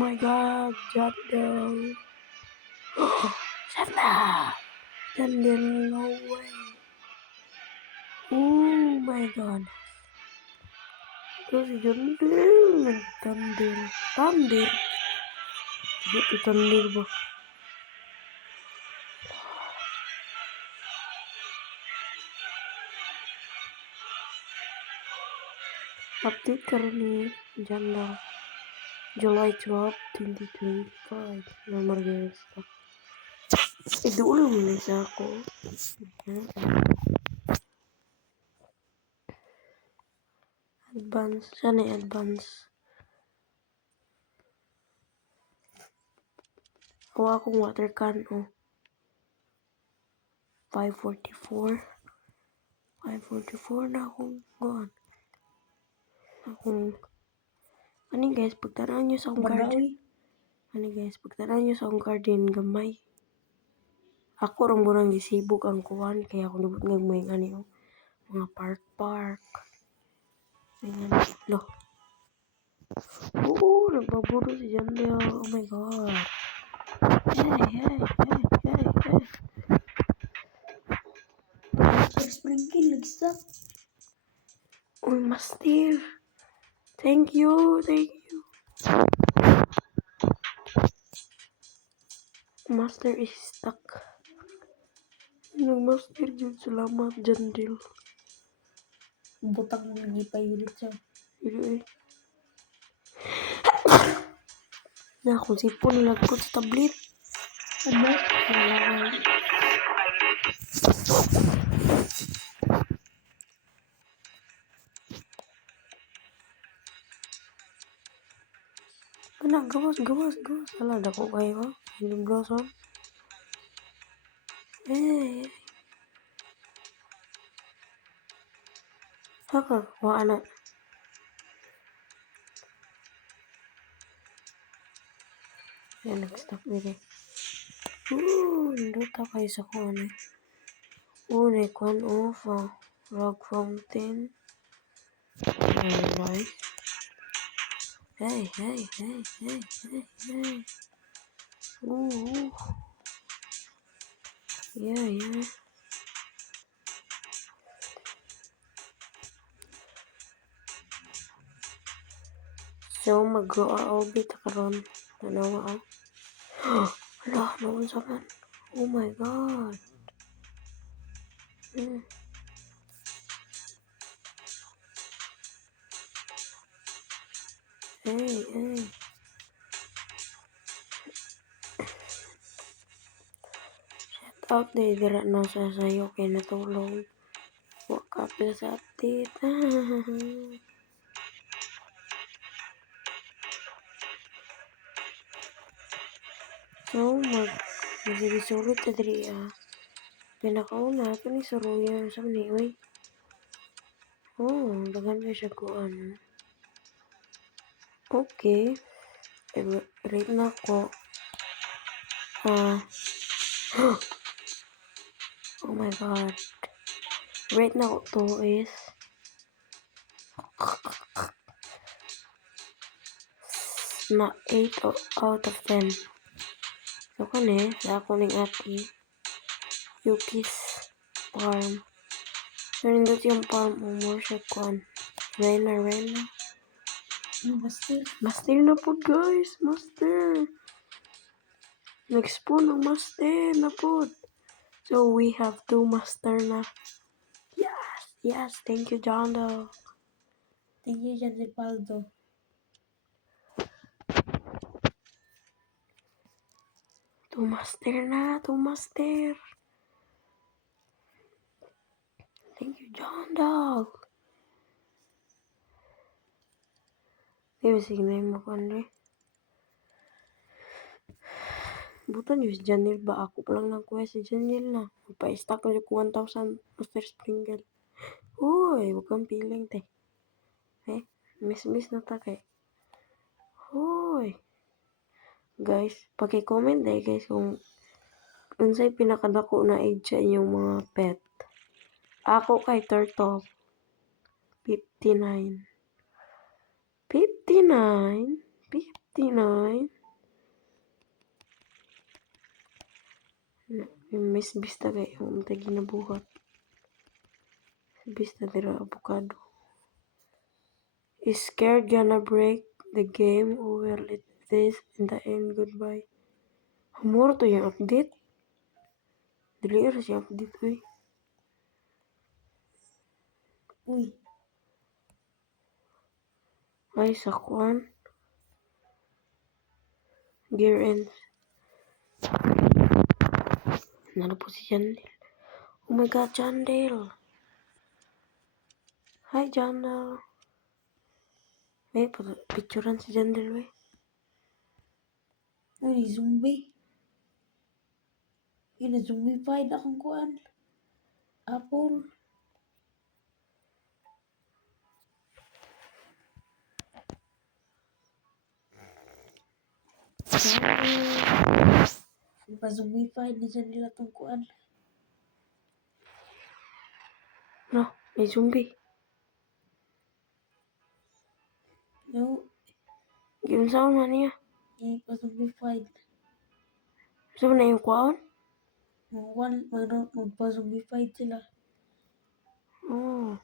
my god, Jandel. Shut up! Jandel, no way. Oh my god. Itu si Jandel, Tandir. Gitu Tandir, boh. Update karena Jandel. July 12, 2025. Nomor guys. Itu udah menulis aku. Advance, sana advance. Oh, aku waterkan. Oh. 544 na akong gone. Ano guys, pagtaraan nyo sa akong card. Ano guys, pagtaraan nyo sa akong card din gamay. Ako rong murang gisibog ang kuwan kaya ako nabot nga may ano mga park. Ayan, lo. Oo, nagbaburo si Jandel. Oh my god. Hey. Sprinkle, nag-stop. Oh, Master. Thank you. Master is stuck. Master dyan, salamat Jandel. Butang lagi pa yun siya. Ini nah, kung sipon nalagkot sa tablet. Ano? Anak, gawas. Alah, dako kayo. Hindi blossom. Haka, kuha anak. Yan, nag-stop nila. Nandota kayo sa kuha na. Rekwan off. Rock fountain. Nice. Hey. Yeah. So, mag-orbit karon. Tanawa ako. Hala, naman sa man. Oh my god. Hey. Shout out deh, gerak nasa sayo kay natulog. Wakapil sa update. So, mag-resolve ta diri pinakauna, ito ni Saruya sa mani, uy. Oh, dagan kayo siya kuan. Okay. Rate na ko. Oh my god. Rate na ko to is na 8 out of 10. So, kani, sa ako ning ati, Yuki's farm. So, nindot yung farm mo more siya kuan. Rena. Master na po, guys. Master. Nag-spawn ang master na po. So, we have 2 master na. Yes. Thank you, Jondo. Thank you, Jan Ripaldo. Two master. Thank you, Jondo. Sige na yung makon butan yung si Janil ba? Ako pa lang nakuha si Janil na. Magpa-stack na yung 1,000 Master Sprinkle. Uy, huwag kang piling, te. Miss na ta kay. Uy. Guys, paki-comment guys kung unsay pinakadako na age sa inyong mga pet. Ako kay Turtle. 59. 59. Miss Vista kay ang tay ginabuhat. Vista dira avocado. Is scared gonna break the game. Oh well, it is in the end. Goodbye. Humor to yung update. Dili ra siya update uy. Uy, Ay sakwan. Gear ends. Nano po si Jandel. Oh my god, Jandel. Hi, Jandel. Picturean si Jandel, we. uy, zombie. Ina-zombified akong kuan. Apple. Pa-zombified na dyan nila tong kuan. No, may zombie. No, Yung saan man niya. pa-zombified. Saan na yung kwaon? Magpa-zombified sila. Oh.